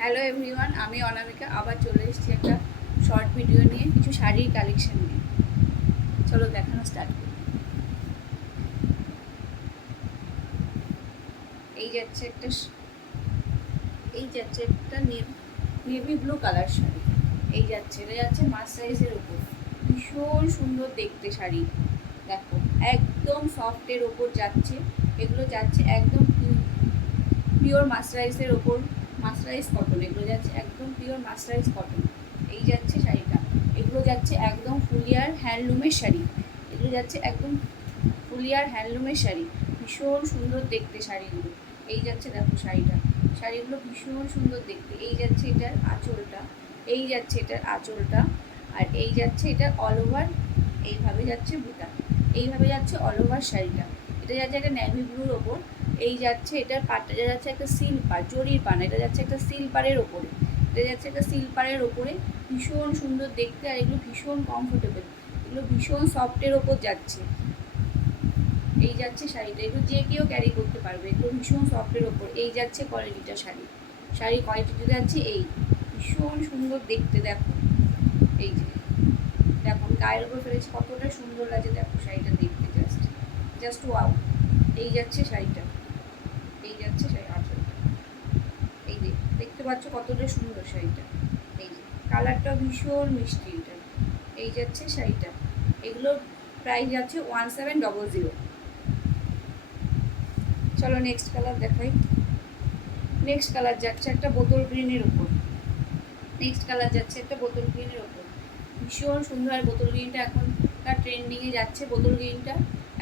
Hello everyone, আমি অনামিকা আবার চলে এসেছি একটা শর্ট ভিডিও নিয়ে, কিছু শাড়ির কালেকশন নিয়ে। চলো দেখানো স্টার্ট করি। এই যাচ্ছে একটা নেভি ব্লু কালার শাড়ি। এটা যাচ্ছে মার্সারাইজের উপর, ভীষণ সুন্দর দেখতে শাড়ি। দেখো, একদম সফটের ওপর যাচ্ছে। এগুলো যাচ্ছে একদম পিওর মার্সারাইজের ওপর, মার্সারাইজ কটন। এগুলো যাচ্ছে একদম পিওর মার্সারাইজ কটন। এই যাচ্ছে শাড়িটা। এগুলো যাচ্ছে একদম ফুলিয়ার হ্যান্ডলুমের শাড়ি। এগুলো যাচ্ছে একদম ফুলিয়ার হ্যান্ডলুমের শাড়ি। ভীষণ সুন্দর দেখতে শাড়িগুলো। এই যাচ্ছে, দেখো শাড়িগুলো ভীষণ সুন্দর দেখতে। এই যাচ্ছে এটার আঁচলটা, আর এই যাচ্ছে এটা অল ওভার। এইভাবে যাচ্ছে বুটা, এইভাবে যাচ্ছে অল ওভার শাড়িটা। এটা যাচ্ছে একটা নেভি ব্লুর ওপর। এই যাচ্ছে এটার পাটটা যাচ্ছে একটা সিলপার, জরির পানা। এটা যাচ্ছে একটা সিলপারের ওপরে, ভীষণ সুন্দর দেখতে। আর এগুলো ভীষণ কমফোর্টেবল, এগুলো ভীষণ সফটের ওপর যাচ্ছে। এই যাচ্ছে শাড়িটা, এগুলো যে কেউ ক্যারি করতে পারবে। এগুলো ভীষণ সফটের ওপর। এই যাচ্ছে কোয়ালিটিটা, শাড়ির কোয়ালিটিটা যাচ্ছে এই, ভীষণ সুন্দর দেখতে। দেখো, এই যে দেখো গায়ের উপর ফেলেছি, কতটা সুন্দর লাগে। দেখো শাড়িটা দেখতে জাস্ট জাস্ট ওয়াও। এই যাচ্ছে শাড়িটা, আঁচলটা। এই যে দেখতে পাচ্ছ কতটা সুন্দর শাড়িটা। এই যে কালারটা ভীষণ মিষ্টি এটা। এই যাচ্ছে শাড়িটা। এগুলোর প্রাইস যাচ্ছে 1700। চলো নেক্সট কালার দেখাই। নেক্সট কালার যাচ্ছে একটা বোতল গ্রিনের ওপর। ভীষণ সুন্দর। আর বোতল গ্রিনটা এখনকার ট্রেন্ডিংয়ে যাচ্ছে। বোতল গ্রিনটা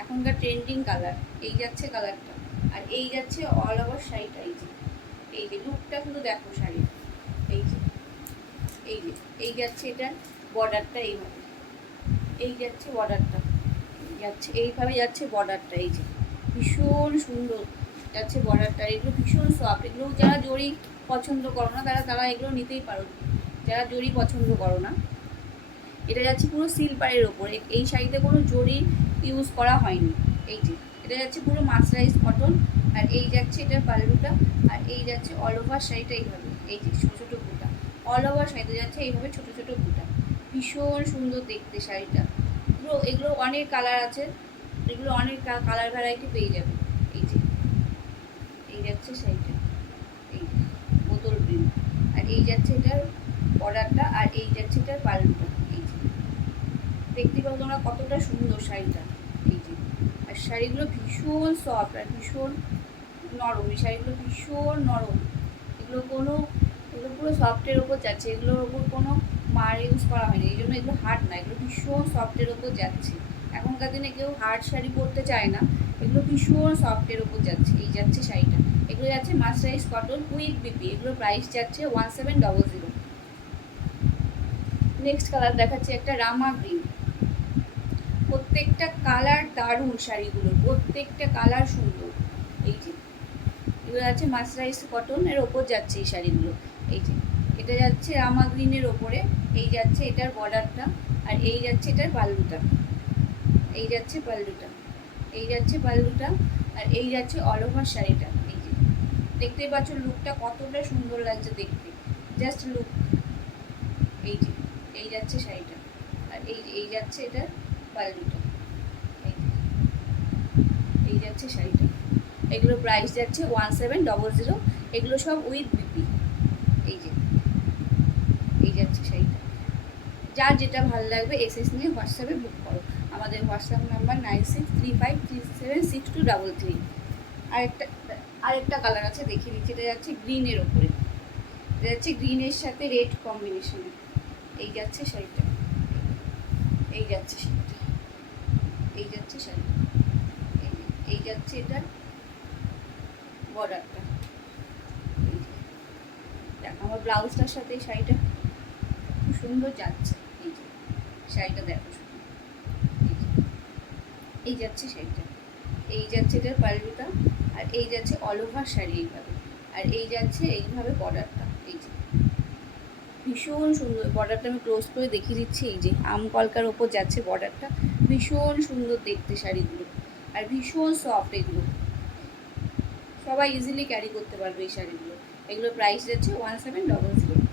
এখনকার ট্রেন্ডিং কালার। এই যাচ্ছে কালারটা। আর এই যাচ্ছে অল ওভার শাড়িটা। এই যে লুকটা শুধু দেখো শাড়ির। এই যে এই যাচ্ছে এটার বর্ডারটা এইভাবে। এইভাবে যাচ্ছে বর্ডারটা। এই যে ভীষণ সুন্দর যাচ্ছে বর্ডারটা। এগুলো ভীষণ সফট। এগুলো যারা জরি পছন্দ করো না, তারা এগুলো নিতেই পারো। যারা জরি পছন্দ করো না, এটা যাচ্ছে পুরো সিলপারের ওপরে। এই শাড়িতে কোনো জরি ইউজ করা হয়নি। এই যে এটা যাচ্ছে পুরো মার্সারাইজ কটন। আর এই যাচ্ছে এটার পাল্লুটা। আর এই যাচ্ছে অল ওভার শাড়িটা এইভাবে। এই যে ছোটো ছোটো বুটা, অল ওভার শাড়িতে যাচ্ছে এইভাবে ছোটো ছোটো বুটা। ভীষণ সুন্দর দেখতে শাড়িটা। এগুলো অনেক কালার আছে, এগুলো অনেক কালার ভ্যারাইটি পেয়ে যাবে। এই যে এই যাচ্ছে শাড়িটা, এই বোতল গ্রিন। আর এই যাচ্ছে এটার বর্ডারটা। আর এই যাচ্ছে এটার পাল্লুটা। এই যে দেখতে পাবো তোমরা কতটা সুন্দর শাড়িটা। এই যে আর শাড়িগুলো ভীষণ সফট আর ভীষণ নরম। এই শাড়িগুলো ভীষণ নরম। এগুলো পুরো সফটের ওপর যাচ্ছে। এগুলোর ওপর কোনো মার ইউজ করা হয়নি, এই জন্য এগুলো হার্ড না। এগুলো ভীষণ সফটের ওপর যাচ্ছে। এখনকার দিনে কেউ হার্ড শাড়ি পরতে চায় না, এগুলো ভীষণ সফটের ওপর যাচ্ছে। এই যাচ্ছে শাড়িটা। এগুলো যাচ্ছে মার্সারাইজ কটন উইথ বিপি। এগুলোর প্রাইস যাচ্ছে 1700। নেক্সট কালার দেখাচ্ছি একটা রামা গ্রিন। প্রত্যেকটা কালার দারুণ, শাড়িগুলোর প্রত্যেকটা কালার সুন্দর। এই যে এগুলো যাচ্ছে মার্সারাইজ কটনের ওপর যাচ্ছে এই শাড়িগুলো। এই যে এটা যাচ্ছে রামা গ্রিনের ওপরে। এই যাচ্ছে এটার বর্ডারটা। আর এই যাচ্ছে এটার পাল্লুটা। আর এই যাচ্ছে অল ওভার শাড়িটা। এই যে দেখতেই পাচ্ছ লুকটা কতটা সুন্দর লাগছে দেখতে, জাস্ট লুক। এই যে এই যাচ্ছে শাড়িটা। আর এই যাচ্ছে এটার পাল্লুটা। এই যাচ্ছে শাড়িটা। এগুলো প্রাইস যাচ্ছে 1700। এগুলো সব উইথ বিপি। এই যে এই যাচ্ছে শাড়িটা। যার যেটা ভালো লাগবে এসএস নিয়ে হোয়াটসঅ্যাপে বুক করো। আমাদের হোয়াটসঅ্যাপ নাম্বার 9635376233। আরেকটা কালার আছে, দেখিয়ে দিচ্ছি। এটা যাচ্ছে গ্রিনের ওপরে। এটা যাচ্ছে গ্রিনের সাথে রেড কম্বিনেশনে। এই যাচ্ছে শাড়িটা। এই যাচ্ছে শাড়িটা। এই যাচ্ছে এটার বর্ডারটা। দেখো আমার ব্লাউজটার সাথে এই শাড়িটা খুব সুন্দর যাচ্ছে। এই যে শাড়িটা দেখো শুধু। এই যাচ্ছে শাড়িটা। এই যাচ্ছে এটার পাল্লুটা। আর এই যাচ্ছে অল ওভার শাড়ি এইভাবে। আর এই যাচ্ছে এইভাবে বর্ডারটা। এই যে ভীষণ সুন্দর বর্ডারটা। আমি ক্লোজ করে দেখিয়ে দিচ্ছি। এই যে আম কলকার ওপর যাচ্ছে বর্ডারটা। ভীষণ সুন্দর দেখতে শাড়িগুলো। আর ভীষণ সফট। এগুলো সবাই ইজিলি ক্যারি করতে পারবে এই শাড়িগুলো। এগুলো প্রাইস যাচ্ছে 1700।